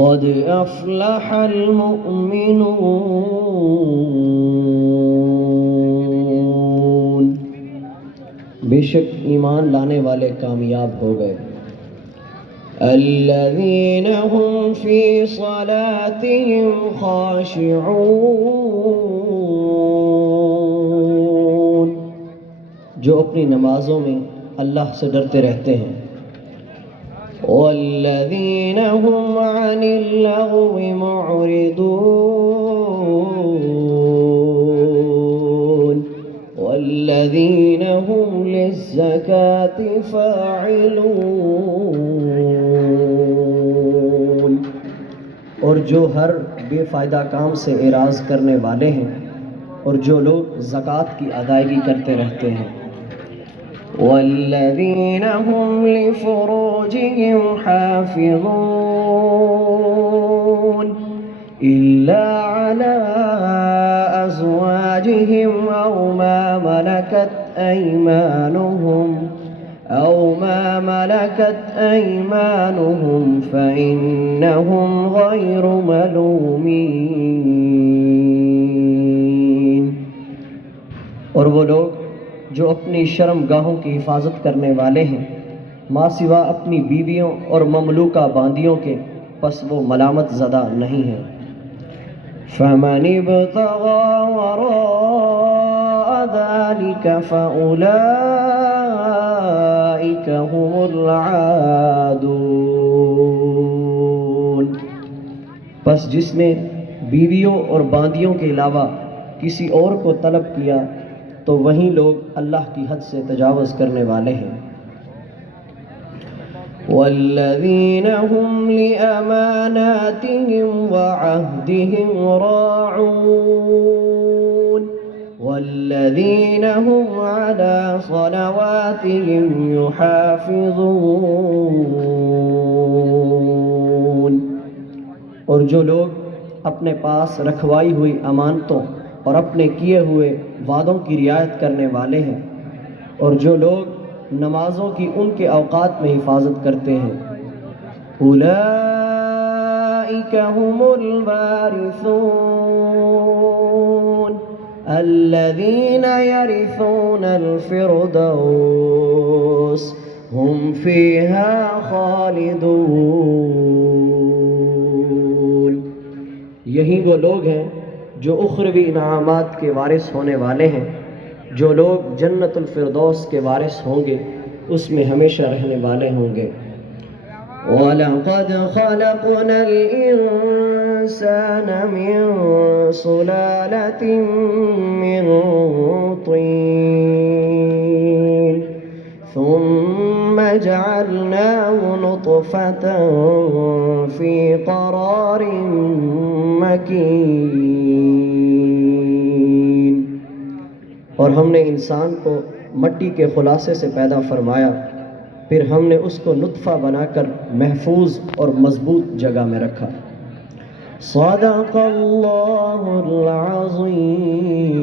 قد افلح المؤمنون، بے شک ایمان لانے والے کامیاب ہو گئے۔ الذین هم فی صلاتهم خاشعون، جو اپنی نمازوں میں اللہ سے ڈرتے رہتے ہیں۔ والذین هم عن اللغو معرضون، والذین هم للزکاة فاعلون، اور جو ہر بے فائدہ کام سے اعراض کرنے والے ہیں، اور جو لوگ زکوٰۃ کی ادائیگی کرتے رہتے ہیں۔ والذین هم لفروجهم حافظون إلا على أزواجهم أو ما ملكت أيمانهم فإنهم غير ملومين، اور وہ لوگ جو اپنی شرم گاہوں کی حفاظت کرنے والے ہیں ماں سوا اپنی بیویوں اور مملوکہ باندیوں کے، پس وہ ملامت زدہ نہیں ہیں۔ فمن ابتغى وراء ذلك فأولئك هم العادون، پس جس نے بیویوں اور باندیوں کے علاوہ کسی اور کو طلب کیا تو وہی لوگ اللہ کی حد سے تجاوز کرنے والے ہیں۔ والذین هم لأماناتهم وعهدهم راعون، والذین هم على صلواتهم يحافظون، اور جو لوگ اپنے پاس رکھوائی ہوئی امانتوں اور اپنے کیے ہوئے وعدوں کی رعایت کرنے والے ہیں، اور جو لوگ نمازوں کی ان کے اوقات میں حفاظت کرتے ہیں۔ اولئک هم الوارثون الذین یرثون الفردوس هم فیہا خالدون، یہی وہ لوگ ہیں جو اخروی انعامات کے وارث ہونے والے ہیں، جو لوگ جنت الفردوس کے وارث ہوں گے، اس میں ہمیشہ رہنے والے ہوں گے۔ وَلَقَدْ خَلَقْنَا الْإِنسَانَ مِنْ سُلَالَةٍ مِّنْ طِينٍ ثُمَّ جَعَلْنَاهُ نُطْفَةً فِي قَرَارٍ مَّكِينٍ، اور ہم نے انسان کو مٹی کے خلاصے سے پیدا فرمایا، پھر ہم نے اس کو نطفہ بنا کر محفوظ اور مضبوط جگہ میں رکھا۔ صدق اللہ العظیم۔